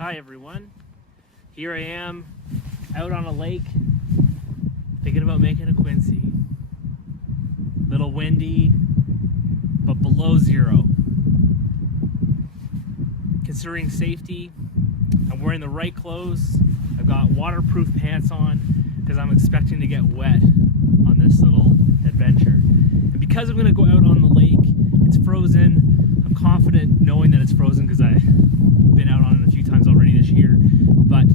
Hi everyone, here I am out on a lake thinking about making a Quinzee. Little windy, but below zero. Considering safety, I'm wearing the right clothes. I've got waterproof pants on because I'm expecting to get wet on this little adventure. And because I'm going to go out on the lake, it's frozen. I'm confident knowing that it's frozen because I've been out on it a few times already this year. But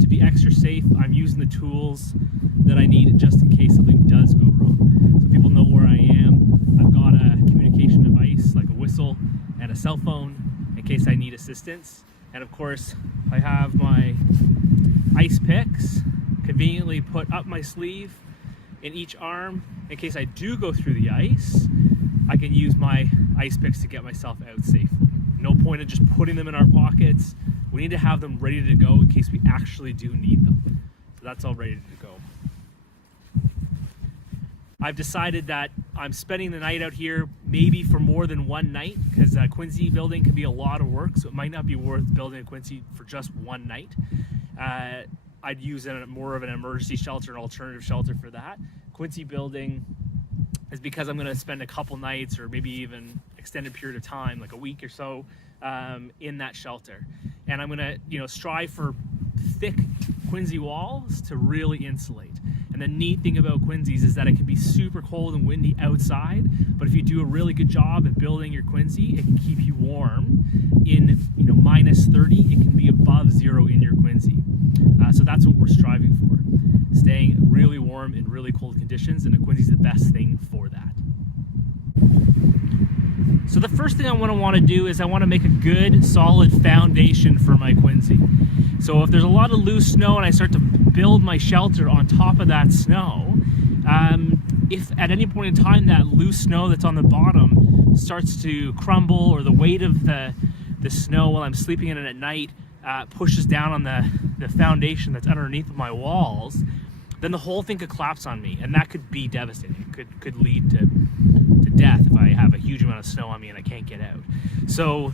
to be extra safe, I'm using the tools that I need just in case something does go wrong. So people know where I am. I've got a communication device like a whistle and a cell phone in case I need assistance. And of course, I have my ice picks conveniently put up my sleeve in each arm. In case I do go through the ice, I can use my ice picks to get myself out safely. No point in just putting them in our pockets. We need to have them ready to go in case we actually do need them. So that's all ready to go. I've decided that I'm spending the night out here maybe for more than one night because Quinzee building can be a lot of work, so it might not be worth building a Quinzee for just one night. I'd use more of an emergency shelter, an alternative shelter for that. Quinzee building is because I'm going to spend a couple nights or maybe even extended period of time, like a week or so, in that shelter. And I'm going to, strive for thick Quinzee walls to really insulate. And the neat thing about Quinzees is that it can be super cold and windy outside, but if you do a really good job at building your Quinzee, it can keep you warm in minus 30. It can be above zero in your Quinzee. So that's what we're striving for, staying really warm in really cold conditions, and a Quinzee is the best thing for that. So the first thing I want to do is I want to make a good solid foundation for my Quinzee. So if there's a lot of loose snow and I start to build my shelter on top of that snow, if at any point in time that loose snow that's on the bottom starts to crumble, or the weight of the snow while I'm sleeping in it at night pushes down on the foundation that's underneath my walls, then the whole thing could collapse on me, and that could be devastating. It could lead to death if I have a huge amount of snow on me and I can't get out. So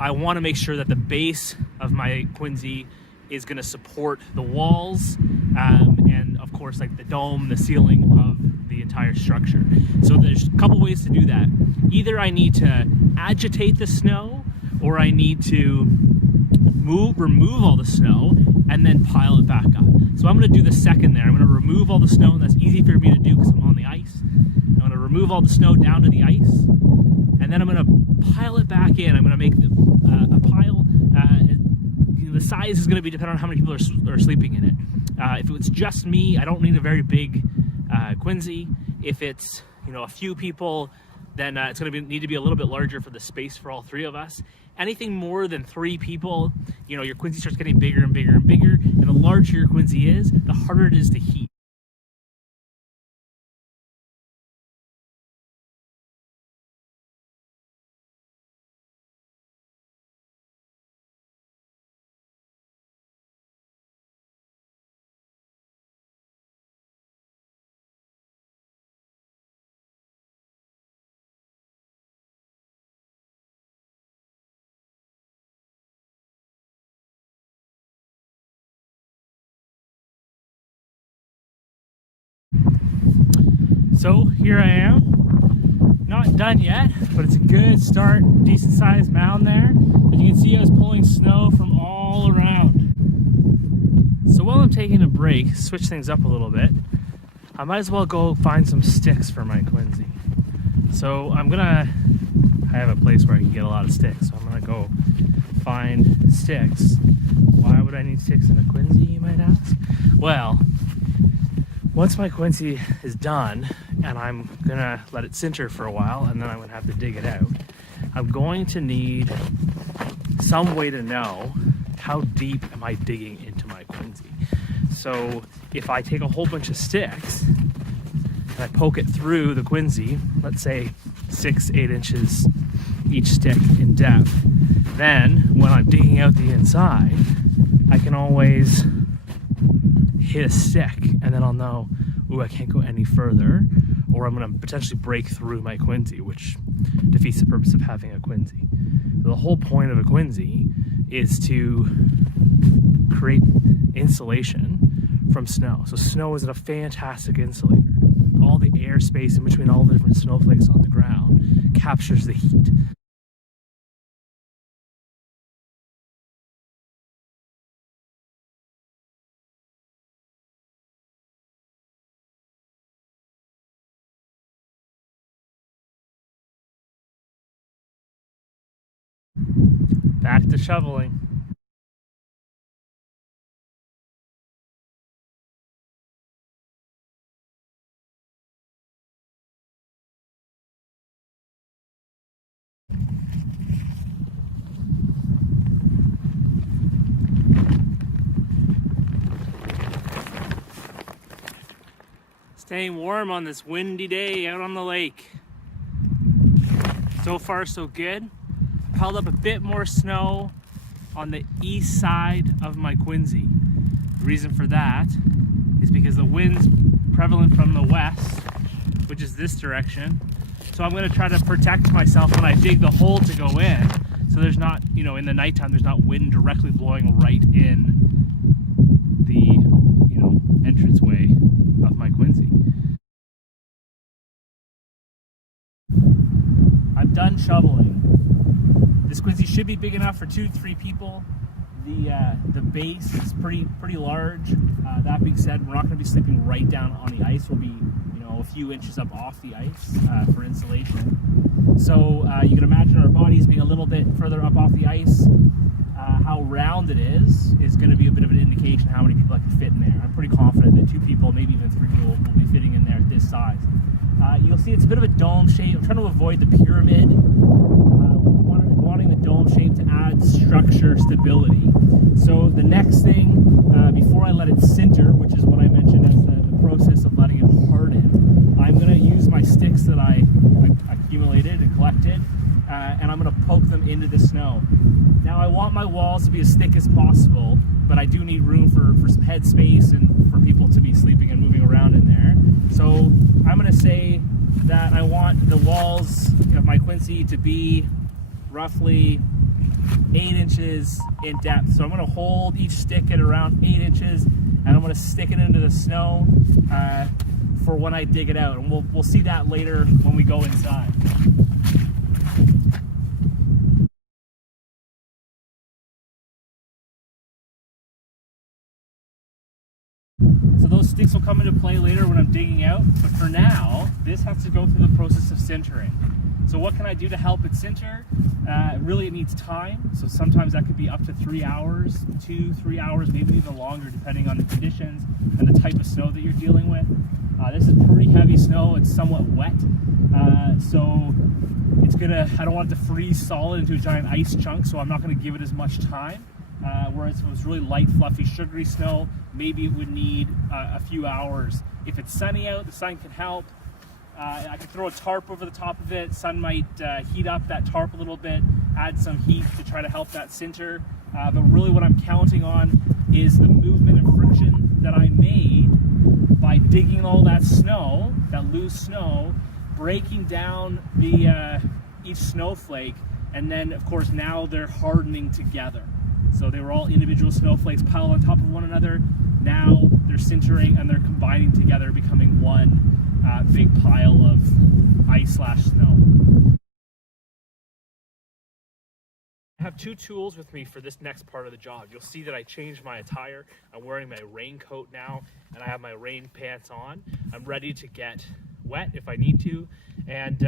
I want to make sure that the base of my Quinzee is going to support the walls and of course like the dome, the ceiling of the entire structure. So there's a couple ways to do that. Either I need to agitate the snow, or I need to remove all the snow and then pile it back up. So I'm going to do the second there. I'm going to remove all the snow, and that's easy for me to do because I'm on the ice. I'm going to remove all the snow down to the ice, and then I'm going to pile it back in. I'm going to make a pile. The size is going to be dependent on how many people are sleeping in it. If it's just me, I don't need a very big Quinzee. If it's a few people, then it's going to need to be a little bit larger for the space for all three of us. Anything more than 3 people, your Quinzee starts getting bigger and bigger and bigger, and the larger your Quinzee is, the harder it is to heat. So here I am, not done yet, but it's a good start, decent sized mound there. As you can see, I was pulling snow from all around. So while I'm taking a break, switch things up a little bit, I might as well go find some sticks for my Quinzee. So I have a place where I can get a lot of sticks, so I'm gonna go find sticks. Why would I need sticks in a Quinzee, you might ask? Well, once my Quinzee is done, and I'm gonna let it sinter for a while, and then I'm gonna have to dig it out, I'm going to need some way to know how deep am I digging into my Quinzee. So if I take a whole bunch of sticks and I poke it through the Quinzee, let's say 6-8 inches each stick in depth, then when I'm digging out the inside, I can always hit a stick, and then I'll know, ooh, I can't go any further, or I'm going to potentially break through my Quinzee, which defeats the purpose of having a Quinzee. The whole point of a Quinzee is to create insulation from snow. So snow is a fantastic insulator. All the air space in between all the different snowflakes on the ground captures the heat. Back to shoveling. Staying warm on this windy day out on the lake. So far so good. Piled up a bit more snow on the east side of my Quinzee. The reason for that is because the wind's prevalent from the west, which is this direction. So I'm gonna try to protect myself when I dig the hole to go in. So there's not, you know, in the nighttime, there's not wind directly blowing right in the, you know, entranceway of my Quinzee. I'm done shoveling. This Quinzee should be big enough for 2 to 3 people. The base is pretty large. That being said, we're not going to be sleeping right down on the ice. We'll be, you know, a few inches up off the ice for insulation. So you can imagine our bodies being a little bit further up off the ice. How round it is going to be a bit of an indication how many people I can fit in there. I'm pretty confident that 2 people, maybe even 3 people, will be fitting in there at this size. You'll see it's a bit of a dome shape. I'm trying to avoid the pyramid. Wanting the dome shape to add structure, stability. So the next thing, before I let it sinter, which is what I mentioned as the process of letting it harden, I'm going to use my sticks that I accumulated and collected, and I'm going to poke them into the snow. Now I want my walls to be as thick as possible, but I do need room for some head space and for people to be sleeping and moving around in there. So I'm going to say that I want the walls of my Quinzee to be roughly 8 inches in depth. So I'm going to hold each stick at around 8 inches, and I'm going to stick it into the snow for when I dig it out. And we'll see that later when we go inside. So those sticks will come into play later when I'm digging out, but for now, this has to go through the process of sintering. So what can I do to help it sinter? Really it needs time, so sometimes that could be up to 3 hours, 2-3 hours, maybe even longer depending on the conditions and the type of snow that you're dealing with. This is pretty heavy snow, it's somewhat wet, so it's gonna, I don't want it to freeze solid into a giant ice chunk, so I'm not gonna give it as much time. Whereas if it was really light, fluffy, sugary snow, maybe it would need a few hours. If it's sunny out, the sun can help. I could throw a tarp over the top of it. Sun might heat up that tarp a little bit, add some heat to try to help that sinter. But really what I'm counting on is the movement and friction that I made by digging all that snow, that loose snow, breaking down the each snowflake, and then of course now they're hardening together. So they were all individual snowflakes piled on top of one another. Now they're sintering and they're combining together, becoming one big pile of ice/snow. I have 2 tools with me for this next part of the job. You'll see that I changed my attire. I'm wearing my raincoat now, and I have my rain pants on. I'm ready to get wet if I need to, and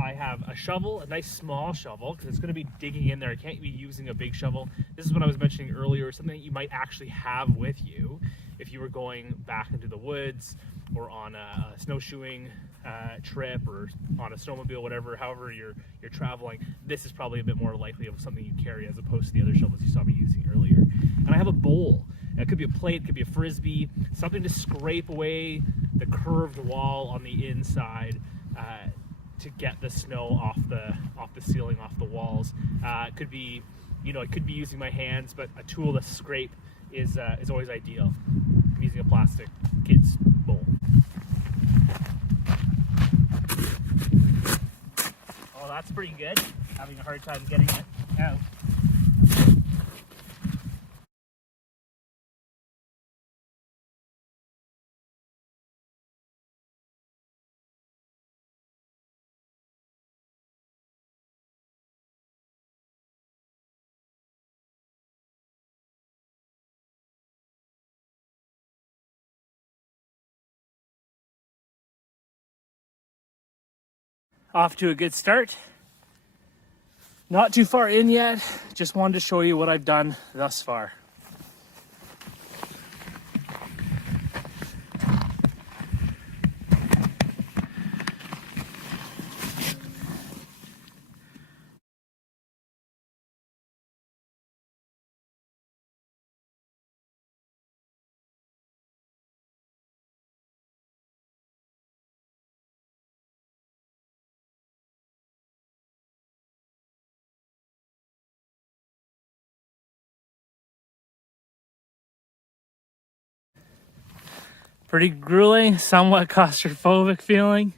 I have a shovel, a nice small shovel, because it's going to be digging in there. I can't be using a big shovel. This is what I was mentioning earlier, something that you might actually have with you if you were going back into the woods or on a snowshoeing trip or on a snowmobile, whatever, however you're traveling. This is probably a bit more likely of something you carry as opposed to the other shovels you saw me using earlier. And I have a bowl. It could be a plate, it could be a frisbee, something to scrape away the curved wall on the inside to get the snow off the ceiling, off the walls. It could be, you know, it could be using my hands, but a tool to scrape is always ideal. I'm using a plastic kid's bowl. Oh, that's pretty good. Having a hard time getting it out. Off to a good start. Not too far in yet. Just wanted to show you what I've done thus far. Pretty grueling, somewhat claustrophobic feeling.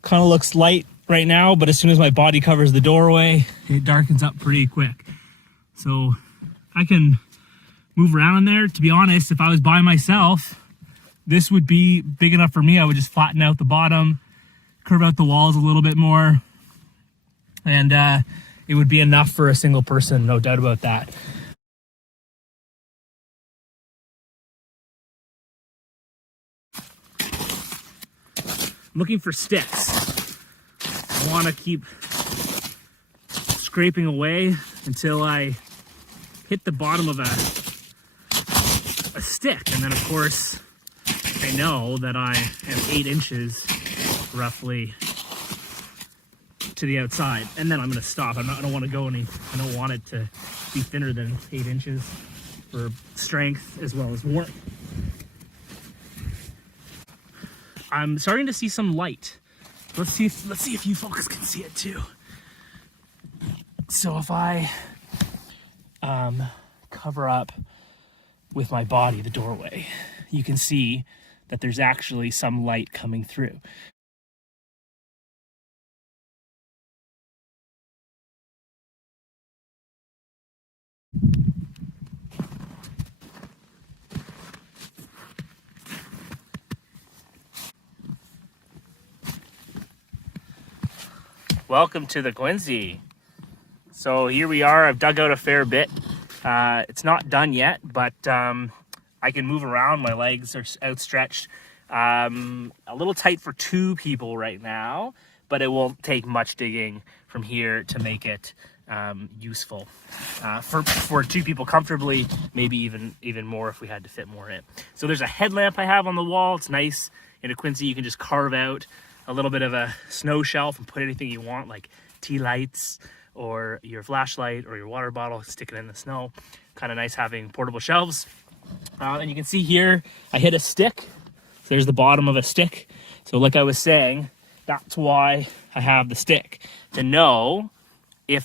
Kind of looks light right now, but as soon as my body covers the doorway, it darkens up pretty quick. So I can move around in there. To be honest, if I was by myself, this would be big enough for me. I would just flatten out the bottom, curve out the walls a little bit more, and it would be enough for a single person, no doubt about that. I'm looking for sticks. I want to keep scraping away until I hit the bottom of a stick, and then of course I know that I am 8 inches roughly to the outside, and then I'm going to stop. I don't want to go any. I don't want it to be thinner than 8 inches for strength as well as warmth. I'm starting to see some light. Let's see if you folks can see it too. So if I cover up with my body the doorway, you can see that there's actually some light coming through. Welcome to the Quinzee. So here we are. I've dug out a fair bit. It's not done yet, but I can move around. My legs are outstretched. A little tight for 2 people right now, but it won't take much digging from here to make it useful for 2 people comfortably, maybe even more if we had to fit more in. So there's a headlamp I have on the wall. It's nice. In a Quinzee, you can just carve out a little bit of a snow shelf and put anything you want, like tea lights or your flashlight or your water bottle, stick it in the snow. Kind of nice having portable shelves. And you can see here, I hit a stick. So there's the bottom of a stick. So like I was saying, that's why I have the stick, to know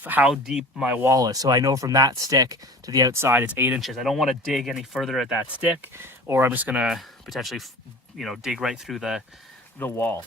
how deep my wall is. So I know from that stick to the outside, it's 8 inches. I don't want to dig any further at that stick, or I'm just gonna potentially, dig right through the wall.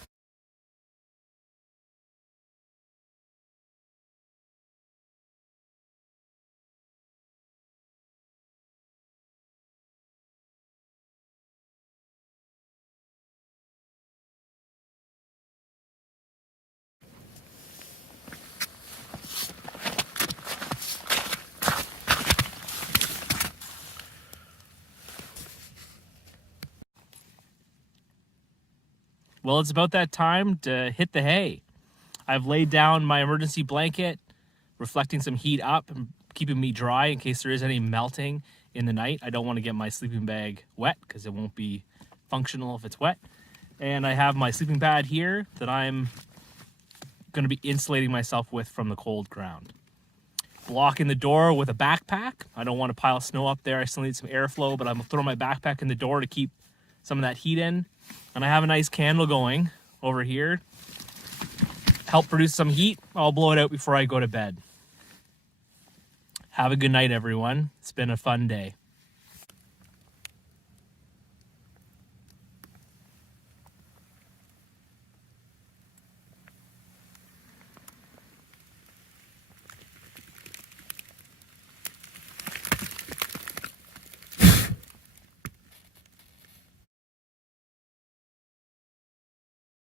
Well, it's about that time to hit the hay. I've laid down my emergency blanket, reflecting some heat up and keeping me dry in case there is any melting in the night. I don't want to get my sleeping bag wet because it won't be functional if it's wet. And I have my sleeping pad here that I'm going to be insulating myself with from the cold ground. Blocking the door with a backpack. I don't want to pile snow up there. I still need some airflow, but I'm going to throw my backpack in the door to keep some of that heat in. And I have a nice candle going over here. Help produce some heat. I'll blow it out before I go to bed. Have a good night, everyone. It's been a fun day.